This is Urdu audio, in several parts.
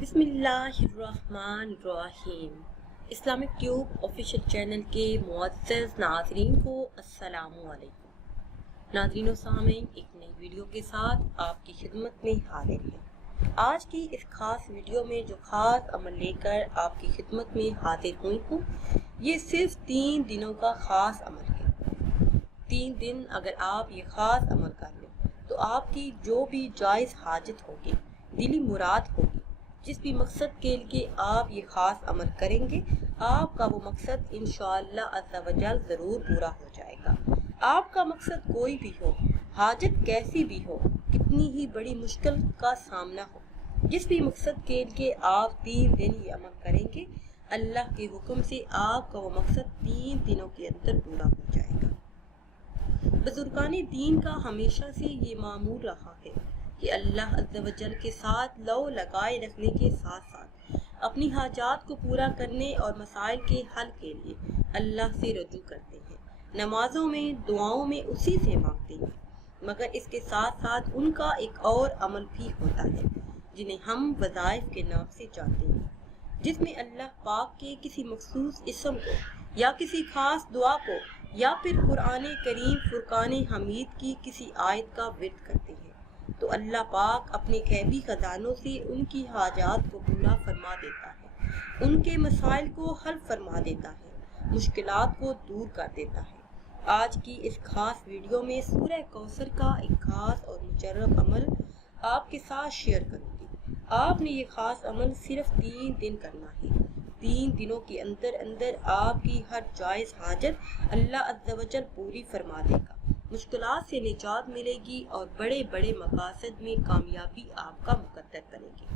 بسم اللہ الرحمن الرحیم۔ اسلامک ٹیوب آفیشیل چینل کے معزز ناظرین کو السلام علیکم۔ ناظرین و سامعین، ایک نئی ویڈیو کے ساتھ آپ کی خدمت میں حاضر ہیں۔ آج کی اس خاص ویڈیو میں جو خاص عمل لے کر آپ کی خدمت میں حاضر ہوئی ہوں، یہ صرف 3 دنوں کا خاص عمل ہے۔ 3 دن اگر آپ یہ خاص عمل کر لیں تو آپ کی جو بھی جائز حاجت ہوگی، دلی مراد ہوگی، جس بھی مقصد کے لیے آپ یہ خاص عمل کریں گے، آپ کا وہ مقصد انشاءاللہ عز و جل ضرور پورا ہو جائے گا۔ آپ کا مقصد کوئی بھی ہو، حاجت کیسی بھی ہو، کتنی ہی بڑی مشکل کا سامنا ہو، جس بھی مقصد کے لیے آپ 3 دن یہ عمل کریں گے، اللہ کے حکم سے آپ کا وہ مقصد 3 دنوں کے اندر پورا ہو جائے گا۔ بزرگان دین کا ہمیشہ سے یہ معمول رہا ہے کہ اللہ عز و جل کے ساتھ لو لگائے رکھنے کے ساتھ ساتھ اپنی حاجات کو پورا کرنے اور مسائل کے حل کے لیے اللہ سے رجوع کرتے ہیں، نمازوں میں دعاؤں میں اسی سے مانگتے ہیں، مگر اس کے ساتھ ساتھ ان کا ایک اور عمل بھی ہوتا ہے جنہیں ہم وظائف کے نام سے جانتے ہیں، جس میں اللہ پاک کے کسی مخصوص اسم کو یا کسی خاص دعا کو یا پھر قرآن کریم فرقان حمید کی کسی آیت کا ورد کرتے ہیں تو اللہ پاک اپنے غیبی خزانوں سے ان کی حاجات کو پورا فرما دیتا ہے، ان کے مسائل کو حل فرما دیتا ہے، مشکلات کو دور کر دیتا ہے۔ آج کی اس خاص ویڈیو میں سورہ کوثر کا ایک خاص اور مجرب عمل آپ کے ساتھ شیئر کروں گی۔ آپ نے یہ خاص عمل صرف 3 دن کرنا ہے۔ 3 دنوں کے اندر آپ کی ہر جائز حاجت اللہ عز و جل پوری فرما دے گا، مشکلات سے نجات ملے گی اور بڑے بڑے مقاصد میں کامیابی آپ کا مقدر بنے گی۔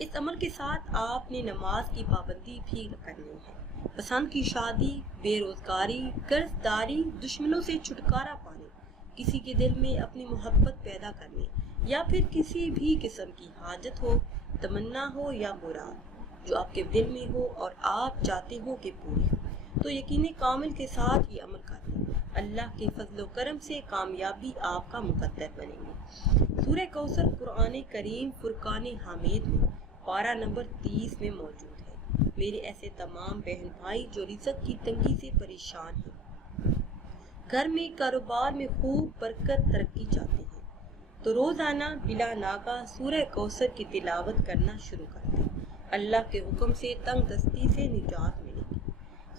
اس عمل کے ساتھ آپ نے نماز کی پابندی بھی کرنی ہے، پسند کی شادی، بے روزگاری، قرض داری، دشمنوں سے چھٹکارا پانے، کسی کے دل میں اپنی محبت پیدا کرنے یا پھر کسی بھی قسم کی حاجت ہو، تمنا ہو یا مراد جو آپ کے دل میں ہو اور آپ چاہتے ہو کہ پوری ہو، تو یقین کامل کے ساتھ یہ عمل کر لیں۔ اللہ کے فضل و کرم سے کامیابی آپ کا مقدر بنے گی۔ سورہ کوثر قرآن کریم فرقان حمید میں پارہ نمبر 30 میں موجود ہے۔ میرے ایسے تمام بہن بھائی جو رزق کی تنگی سے پریشان ہیں، گھر میں کاروبار میں خوب برکت ترقی چاہتے ہیں، تو روزانہ بلا ناغہ سورہ کوثر کی تلاوت کرنا شروع کر دیں۔ اللہ کے حکم سے تنگ دستی سے نجات ملے گی۔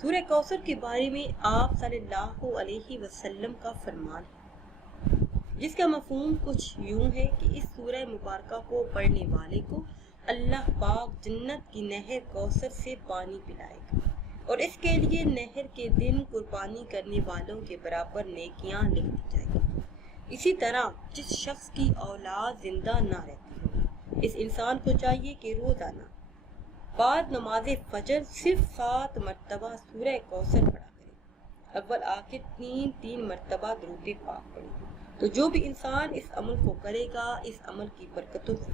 سورہ کوثر کے بارے میں آپ صلی اللہ علیہ وسلم کا فرمان ہے، جس کا مفہوم کچھ یوں ہے کہ اس سورہ مبارکہ کو پڑھنے والے کو اللہ پاک جنت کی نہر کوثر سے پانی پلائے گا اور اس کے لیے نہر کے دن قربانی کرنے والوں کے برابر نیکیاں لکھ دی جائیں گی۔ اسی طرح جس شخص کی اولاد زندہ نہ رہتی ہو، اس انسان کو چاہیے کہ روزانہ بعد نماز فجر صرف 7 مرتبہ سورہ کوثر پڑھا کرے، اول آخر 3 مرتبہ درود پاک پڑھے۔ تو جو بھی انسان اس عمل کو کرے گا، اس عمل کی برکتوں سے،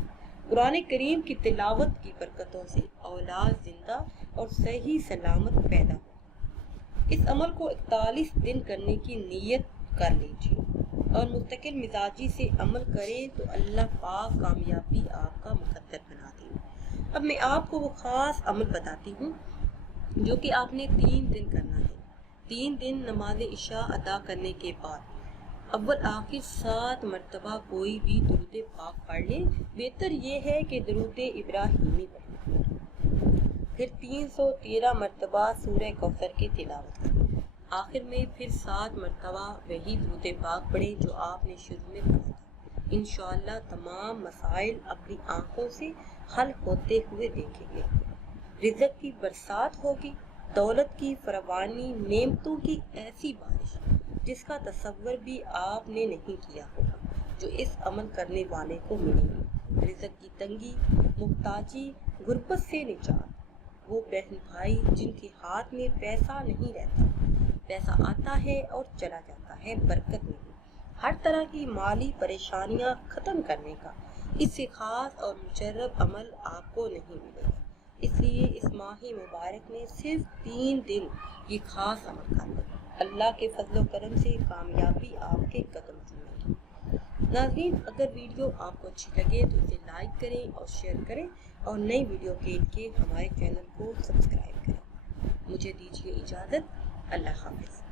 قرآن کریم کی تلاوت کی برکتوں سے اولاد زندہ اور صحیح سلامت پیدا ہو۔ اس عمل کو 41 دن کرنے کی نیت کر لیجیے اور مستقل مزاجی سے عمل کریں تو اللہ پاک کامیابی آپ کا مقدر بنا دیں۔ اب میں آپ کو وہ خاص عمل بتاتی ہوں جو کہ آپ نے 3 دن کرنا ہے۔ 3 دن نماز عشاء ادا کرنے کے بعد اول آخر 7 مرتبہ کوئی بھی درود پاک پڑھ لیں، بہتر یہ ہے کہ درود ابراہیمی پڑھیں، پھر 313 مرتبہ سورہ کوثر کی تلاوت کریں، آخر میں پھر 7 مرتبہ وہی درود پاک پڑھیں جو آپ نے شروع میں پڑھا تھا۔ انشاءاللہ تمام مسائل اپنی آنکھوں سے حل ہوتے ہوئے دیکھیں گے۔ رزق کی برسات ہوگی، دولت کی فراوانی، نعمتوں کی ایسی بارش جس کا تصور بھی آپ نے نہیں کیا ہوگا، جو اس عمل کرنے والے کو ملے گی۔ رزق کی تنگی، محتاجی، غربت سے نجات، وہ بہن بھائی جن کے ہاتھ میں پیسہ نہیں رہتا، پیسہ آتا ہے اور چلا جاتا ہے، برکت نہیں، ہر طرح کی مالی پریشانیاں ختم کرنے کا اس سے خاص اور مجرب عمل آپ کو نہیں ملے گا۔ اس لیے اس ماہ مبارک میں صرف 3 دن یہ خاص عمل کر لیں، اللہ کے فضل و کرم سے کامیابی آپ کے قدم چومے گی۔ ناظرین اگر ویڈیو آپ کو اچھی لگے تو اسے لائک کریں اور شیئر کریں اور نئی ویڈیو کے لیے ہمارے چینل کو سبسکرائب کریں۔ مجھے دیجیے اجازت، اللہ حافظ۔